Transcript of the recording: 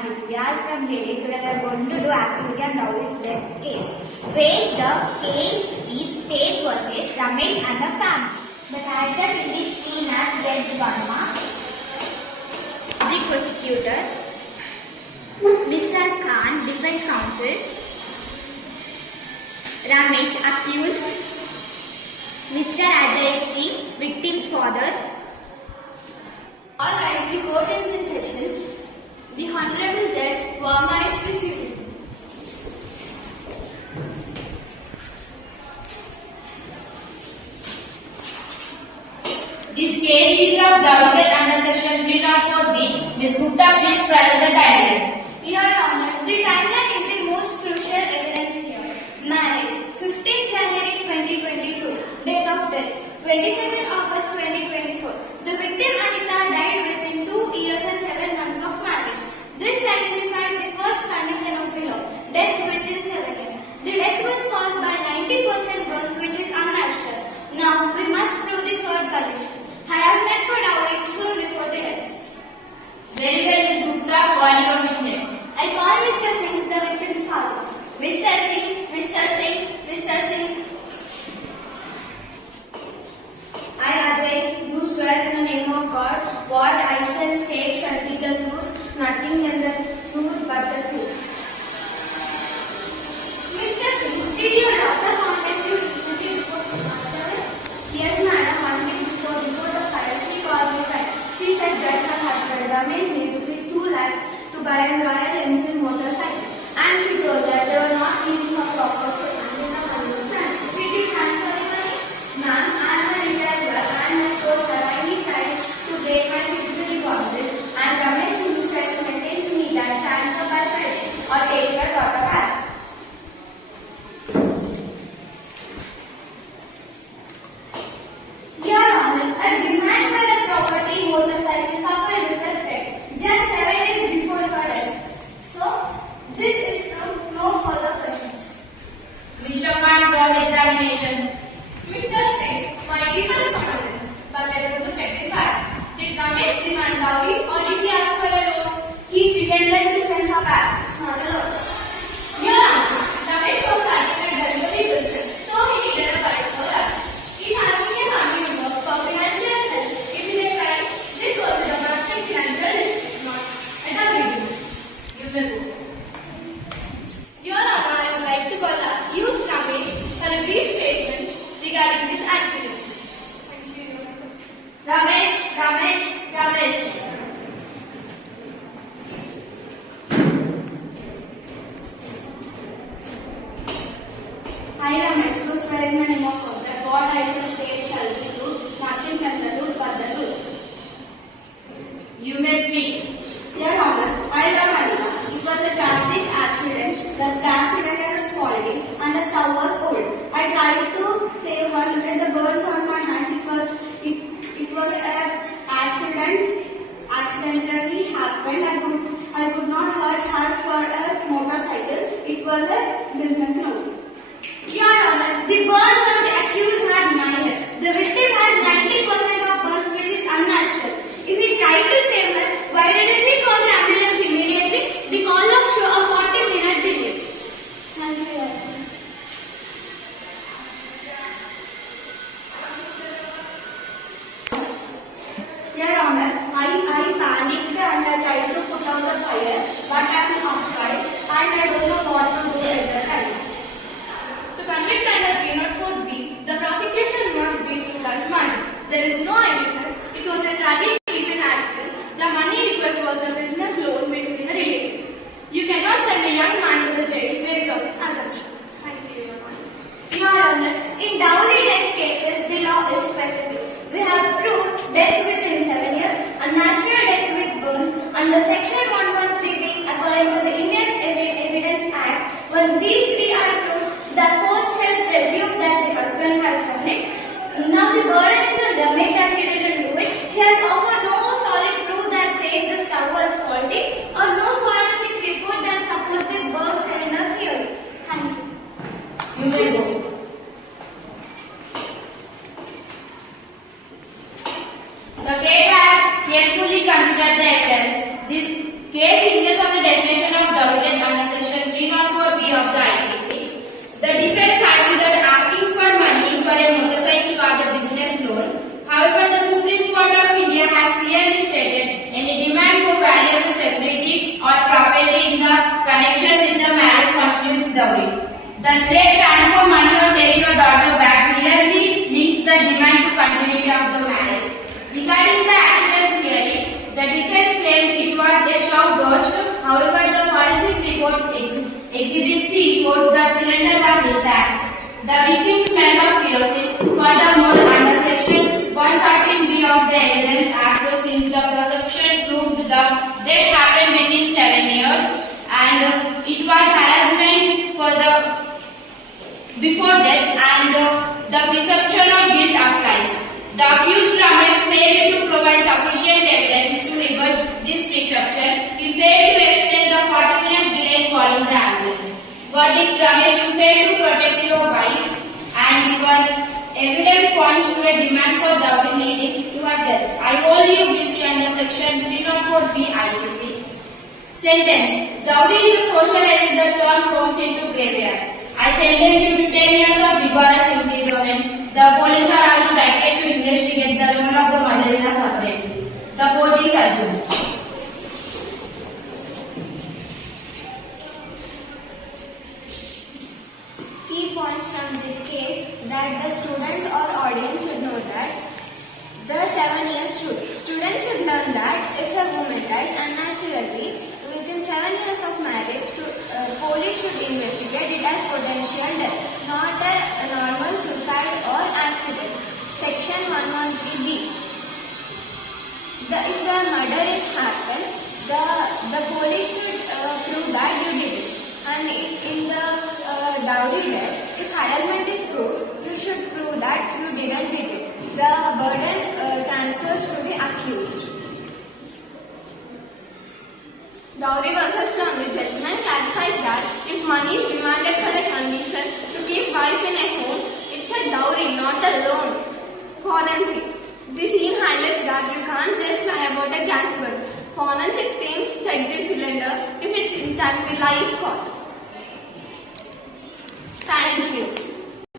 Manjit. We are from Lady. Today we are going to do activity on Dowry's death case. Where the case is state versus Ramesh and the family. The characters in this scene are Judge Verma, public prosecutor, Mr. Khan, defense counsel, Ramesh, accused, Mr. Ajay Singh, victim's father. Alright, the court is in session. The Honorable Judge Verma is presiding. This case is of dowry under section 304B. Ms. Gupta, please present the timeline. Your Honor, the timeline is the most crucial evidence here. Marriage, 15 January 2022. Date of death, 27 August 2024. The victim Anita died within 2 years and 7 months of marriage. This satisfies the first condition of the law, death within 7 years. The death was caused by 90% burns, which is unnatural. Now, we must prove the third condition, harassment for dowry soon before the death. Very well, Ms. Gupta, call your witness. I call Mr. Singh, the victim's father. Mr. Singh, Mr. Singh, Mr. Singh. I, Ajay, do swear in the name of God, what I shall state shall be the truth, nothing than the truth but the truth. Mr. Singh, did your daughter contact you recently before she passed away? Yes, madam, 1 week before the fire, she called me back. She said that her husband Ramesh needed rupees 2 lakhs to buy a Royal Enfield motorcycle, and she told that they were not giving her proper statement in the understand. Did you transfer the money? Ma'am, I am a retired worker and I told her I need time to break my fixed deposit, and Ramesh himself messaged me that transfer by Friday or take your daughter back. Your Honor, I demand for the property motorcycle coupled with the threat just 7 days before her death. So, this is no further questions. Mr. Khan, call examination. Mr. Singh, my deepest condolence, but let us look at the facts. Did Ramesh demand dowry or did he ask for a loan? He pretended to send her back. It's not a loan. Your Honor, Ramesh was starting a delivery business, so he needed a bike for that. He is asking a family member for financial help. If he is right, this was a domestic financial dispute, not a dowry deal. You may go. Your Honor, I would like to call accused Ramesh for a brief statement regarding this accident. Thank you, Your Honor. Ramesh. I, Ramesh, do swear in the name of God that what I shall state shall be true, nothing than the truth but the truth. You may speak. Your Honor, I love Anita. It was a tragic accident. The gas cylinder was faulty and the stove was old. I tried to save her. Look at the burns on my hands. It was an accidentally happened. I could not hurt her for a motorcycle. It was a business loan. Your Honor, the burns on the accused had minor. The victim has 90% of burns, which is unnatural. If he tried to save her, why didn't he call the ambulance immediately? The call log show a 40-minute delay. Thank you, Your Honor. Your Honor, I panicked and I tried to put out the fire, but I am outside and I don't know what to do at the time. To convict under 304B, the prosecution must be proved as money. There is no evidence. It was a tragic collision accident. The money request was a business loan between the relatives. You cannot send a young man to the jail based on his assumptions. Thank you, Your Honor. Your Honor, in dowry death cases, the law is specific. We have proved death within 7 years, unnatural death with burns under Section 113B according to the Indian Evidence Act. Once these three are proved, the court shall presume that the husband has done it. Now the burden is on Ramesh that he didn't do it. He has offered no solid proof that says the stove was faulty or no forensic report that supports the burst cylinder theory. Thank you. You may go. The state has carefully considered the evidence. This case hinges on the The threat transfer money or take your daughter back clearly links the demand to continuity of the marriage. Regarding the accident theory, the defense claimed it was a shock burst. However, the forensic report exhibit C shows the cylinder was intact. The victim smell of kerosene. Furthermore, under section 113B of the Evidence Act, since the prosecution proved the death happened within 7 years and it was harassment for the before death and the presumption of guilt applies. The accused Ramesh failed to provide sufficient evidence to rebut this presumption. He failed to explain the 40 minutes delay in calling the ambulance. Verdict: Ramesh, you failed to protect your wife and your evidence points to a demand for dowry leading to her death. I hold you guilty under section 304B IPC. Sentence: Dowry is a social event that turns homes into graveyards. I sentence you to 10 years of vigorous imprisonment. The police are also directed to investigate the role of the mother-in-law separately. The court is adjourned. Key points from this case that the students or audience should know that the 7 years students should learn that if a woman dies unnaturally within 7 years of marriage, police should investigate it as potential death, not a normal suicide or accident. Section 113B. If the murder is happened, the police should prove that you did it. And if in the dowry death, if harassment is proved, you should prove that you didn't did it. The burden transfers to the accused. Dowry versus Loan. The judgment clarifies that if money is demanded for a condition to keep wife in a home, it's a dowry, not a loan. Forensic. The scene highlights that you can't just lie about a gas bill. Forensic teams check the cylinder. If it's intact, the lie is caught. Thank you.